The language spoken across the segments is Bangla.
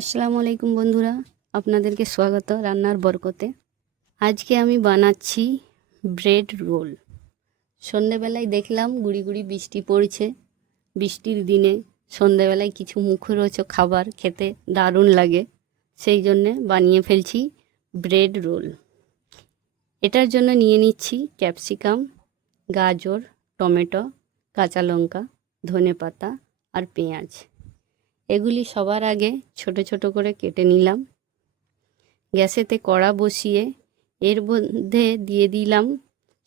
আসসালামু আলাইকুম বন্ধুরা, আপনাদেরকে স্বাগত রান্নার বরকতে। আজকে আমি বানাচ্ছি ব্রেড রোল। সন্ধেবেলায় দেখলাম গুড়ি গুড়ি বৃষ্টি পড়ছে। বৃষ্টির দিনে সন্ধেবেলায় কিছু মুখরোচক খাবার খেতে দারুণ লাগে, সেই জন্যে বানিয়ে ফেলছি ব্রেড রোল। এটার জন্য নিয়ে নিচ্ছি ক্যাপসিকাম, গাজর, টমেটো, কাঁচা লঙ্কা, ধনেপাতা আর পেঁয়াজ। এগুলি সবার আগে ছোট ছোট করে কেটে নিলাম। গ্যাসেতে কড়া বসিয়ে এর মধ্যে দিয়ে দিলাম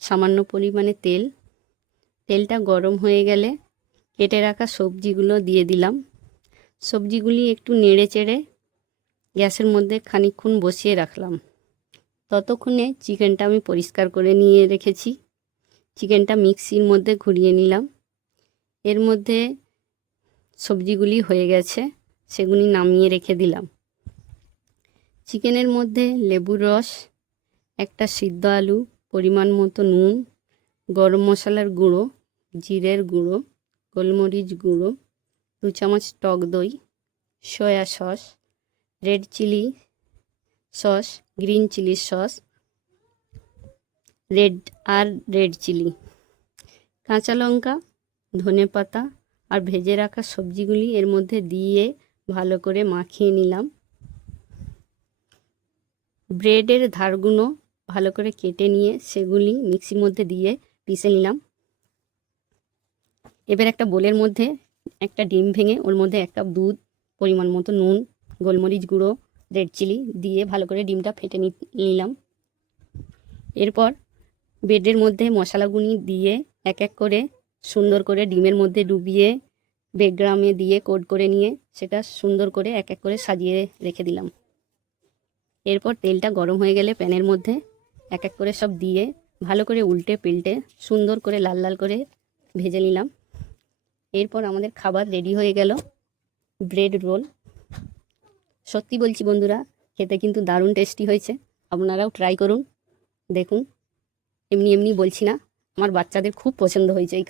সামান্য পরিমাণে তেল। তেলটা গরম হয়ে গেলে কেটে রাখা সবজিগুলো দিয়ে দিলাম। সবজিগুলি একটু নেড়ে চেড়ে গ্যাসের মধ্যে খানিকক্ষণ বসিয়ে রাখলাম। ততক্ষণে চিকেনটা আমি পরিষ্কার করে নিয়ে রেখেছি। চিকেনটা মিক্সির মধ্যে ঘুরিয়ে নিলাম। এর মধ্যে সবজিগুলি হয়ে গেছে, সেগুলি নামিয়ে রেখে দিলাম। চিকেনের মধ্যে লেবুর রস, একটা সিদ্ধ আলু, পরিমাণ মতো নুন, গরম মশলার গুঁড়ো, জিরের গুঁড়ো, গোলমরিচ গুঁড়ো, 2 চামচ টক দই, soya sauce, red chilli sauce, green chilli sauce, red chilli, কাঁচা লঙ্কা, ধনেপাতা আর ভেজে রাখা সবজিগুলি এর মধ্যে দিয়ে ভালো করে মাখিয়ে নিলাম। ব্রেডের ধারগুলো ভালো করে কেটে নিয়ে সেগুলি মিক্সির মধ্যে দিয়ে পিষে নিলাম। এবার একটা বোলের মধ্যে একটা ডিম ভেঙে ওর মধ্যে 1 কাপ দুধ, পরিমাণ মতো নুন, গোলমরিচ গুঁড়ো, রেড চিলি দিয়ে ভালো করে ডিমটা ফেটে নিলাম। এরপর ব্রেডের মধ্যে মশলাগুলি দিয়ে এক এক করে সুন্দর করে ডিমের মধ্যে ডুবিয়ে ব্রেডক্রাম্বে দিয়ে কোট করে নিয়ে সেটা সুন্দর করে এক এক করে সাজিয়ে রেখে দিলাম। এরপর তেলটা গরম হয়ে গেলে প্যানের মধ্যে এক এক করে সব দিয়ে ভালো করে উল্টে পিল্টে সুন্দর করে লাল লাল করে ভেজে নিলাম। এরপর আমাদের খাবার রেডি হয়ে গেল, ব্রেড রোল। সত্যি বলছি বন্ধুরা, খেতে কিন্তু দারুণ টেস্টি হয়েছে। আপনারাও ট্রাই করুন, দেখুন। এমনি এমনি বলছি না, আমার বাচ্চাদের খুব পছন্দ হয়েছে এই